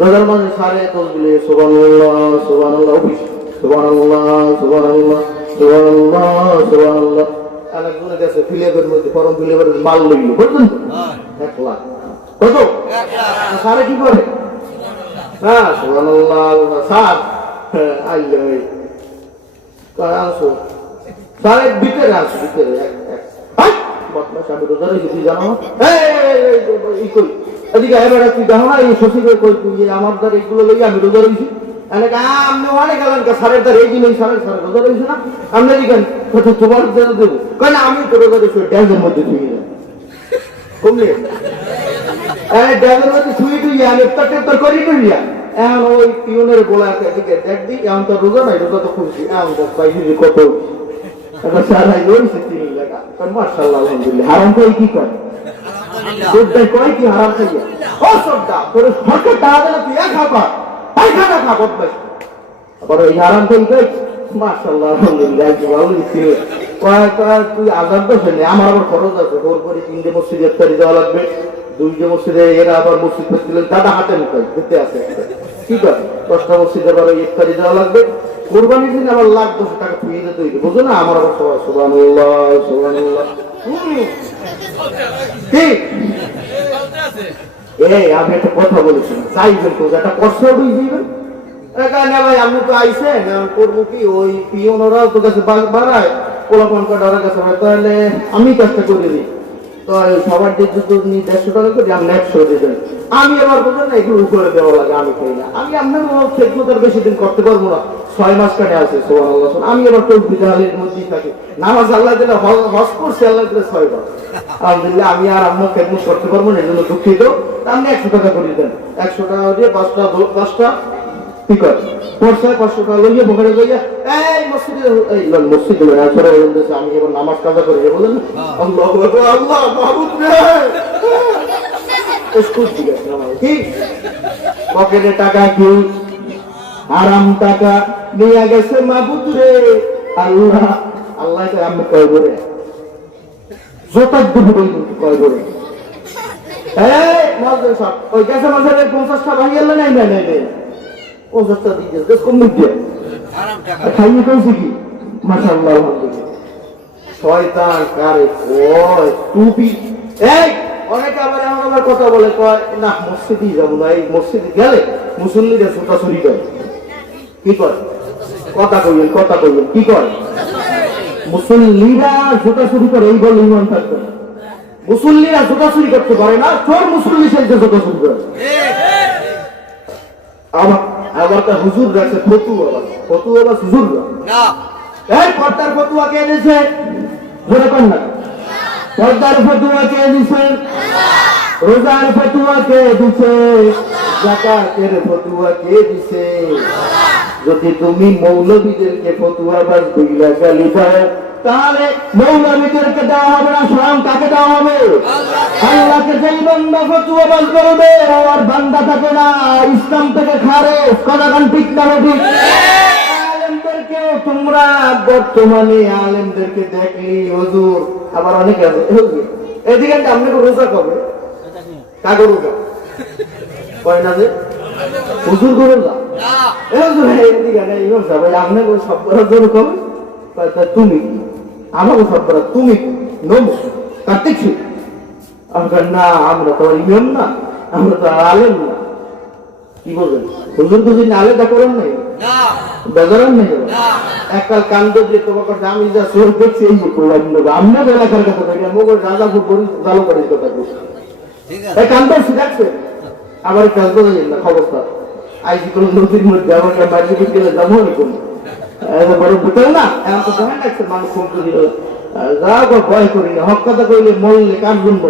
রোজার মাঝে সারে তসবিহ সুবহানাল্লাহ সুবহানাল্লাহ সুবহানাল্লাহ সুবহানাল্লাহ সুবহানাল্লাহ সুবহানাল্লাহ। আরেকজনে গেছে ফিলেবের মধ্যে ফরম ফিলেবের মাল লইল বুঝলেন তো 1 লাখ কত 1 লাখ সারে কি করে হ্যাঁ সুবহানাল্লাহ স্যার আইলে ভাই কয় আসো সারে ভিতরে আসো ভিতরে এক বদমাশ আমি রোজা রেখেছি জানো এই কই এদিকে এবার তুই দেখো না এই শশীকে কই তুই আমার দ্বারা এগুলো লই আমি রোজা রেখেছি আপনি অনেক গেলেন সারের দ্বারা এই জিনিস সারের সারে রোজা রেখেছি না আপনি দিকেন কোথাও তোমার জন্য দেবো কেন আমি তো রোজা রেখেছি ড্যামের মধ্যে ছুঁয়ে যাই কমলে ড্যামের মধ্যে ছুঁয়ে টুই আমি তোর করি করিয়া এখন ওই পিওনের গোলা এদিকে দেখ দিই এখন তো রোজা নাই রোজা তো খুলছি এখন তো পাইছি কত এখন সারাই লইছে 3 টাকা মাশাআল্লাহ আলহামদুলিল্লাহ হারাম কই কি করে দুধটা কই কি হারাম খাইয়া ও সবটা তোর সরকার টাকা দিলে তুই খাবা তাই খানা খাবো ভাই আবার এই হারাম কই কই মাশাআল্লাহ আলহামদুলিল্লাহ কি ভালো দিছি কয় তুই আজান তো শুনে আমার আবার খরচ আছে ওর পরে 3টে মসজিদে ইফতারি দেওয়া লাগবে 2টে মসজিদে এরা আবার মসজিদ পেছিলেন দাদা হাতে মুখাই খেতে আছে ঠিক আছে 10টা মসজিদে আবার ইফতারি দেওয়া লাগবে কুরবানির দিন আবার লাখ 10 টাকা ফিরে দিতে হইবে বুঝো না আমার আবার সবাই সুবহানাল্লাহ সুবহানাল্লাহ ঠিক এই আমি একটা কথা বলেছি চাইবেন তো একটা কষ্ট হয়ে যাবে না ভাই আপনি তো আইছেন করবো কি ওই পিওনরাও তো কাছে বাড়ায় পোলাপন কাটার কাছে তাহলে আমি কাজটা করে দিই তো সবার যে যদি 150 টাকা করে আপনি 100 দিয়ে দেন আমি আবার বলছেন না এগুলো উপরে দেওয়া লাগে আমি খাই না আমি আপনার খেদমতের বেশি দিন করতে পারবো না 6 মাস কাটে আছে সুবহানাল্লাহ আমি আবার তো বিদালের মধ্যেই থাকি নামাজ আল্লাহ দিলে হজ করছি আল্লাহ দিলে 6 বার আলহামদুলিল্লাহ আমি আর আপনার খেদমত করতে পারবো না এজন্য দুঃখিত আপনি 100 টাকা করে দেন 100 টাকা দিয়ে 5টা ঠিক আছে 500 টাকা লইয়া বগড়ে লইয়া এই মসজিদে এই মসজিদে আসরে বলতেছে আমি এবার নামাজ কাজা করি বলেন আল্লাহু আকবার আল্লাহ মাহবুব রে স্কুল দিকে নামাজ কি পকেটে টাকা কি হারাম টাকা নিয়ে গেছে মাহবুব রে আল্লাহ আল্লাহ তো আমি কই করে জোতা দিব কই করে এই মাঝে সব ওই কাছে মাঝে 50টা ভাঙিয়ে নাই নাই নাই ও জোতা দিয়ে দে কম দিয়ে হারাম টাকা খাইয়ে কইছে কি মাশাআল্লাহ আলহামদুলিল্লাহ শয়তান কারে ওই টুপি এই অনেকে আবার আমার কথা বলে কয় না মসজিদে যাব না এই মসজিদে গেলে মুসল্লিরা জুতা চুরি করে কি করে কথা কইবেন কি করে মুসল্লিরা জুতা চুরি করে এই বলে ইমান থাকবে মুসল্লিরা জুতা চুরি করতে পারে না চোর মুসল্লি সেই জুতা চুরি করে আবার তা হুজুর রাখছে ফতুয়া বা হুজুর না এই পর্দার ফতুয়া কে দিয়েছে ধরে কোন না পর্দার ফতুয়া কে দিয়েছে রোজার ফতুয়া কে দিয়েছে যাকাতের ফতুয়া কে দিয়েছে যদি তুমি মৌলবীদেরকে ফতুয়া বাস দিলা গালি দাও তাহলে মৌলবীদেরকে দেওয়া হবে না স্বয়ং কাকে দেওয়া হবে আল্লাহকে যেই বান্দা ফতুয়া বাস করবে আর বান্দা থাকে না ইসলাম থেকে খারেজ কথাগান ঠিক না ঠিক আলেমদেরকেও তোমরা বর্তমানে আলেমদেরকে দেখলি হুজুর আবার অনেকে আছে হুজুর এদিকে আপনি রোজা কবে কাগো রোজা কয় না যে হুজুর করে রোজা হুজুর এদিকে না ইমাম সাহেব আপনি সব করার জন্য কবে তুমি আমাকে সব করা তুমি নমো কার্তিক না আমরা তো ইমাম না আমরা তো আলেম না কি বলবেন হুজুর যদি আলেদা করেন নাই বেজারান নেই এককাল কান্দ দিয়ে তোমাকে আমি যা সোর দেখছি এই প্রবলেম নেবো আমরা এলাকার কথা থাকি আমাকে রাজাপুর করি চালু করে কথা বলছি এই কান্দ শিখাচ্ছে আবার কাজ বোঝা যায় না খবরটা আইসি কোন নদীর মধ্যে আমাকে বাড়ি গেলে যাবো এরকম বড় বুঝল না এখন তো দেখা যাচ্ছে মানুষ কম করি যা ভয় করি না হক কথা কইলে মরলে কার জন্য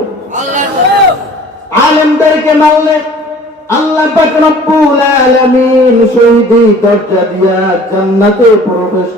আলেমদেরকে মারলে আল্লাহ পাক রব্বুল আলামিন শহীদি দরজা দিয়া জান্নাতে প্রবেশ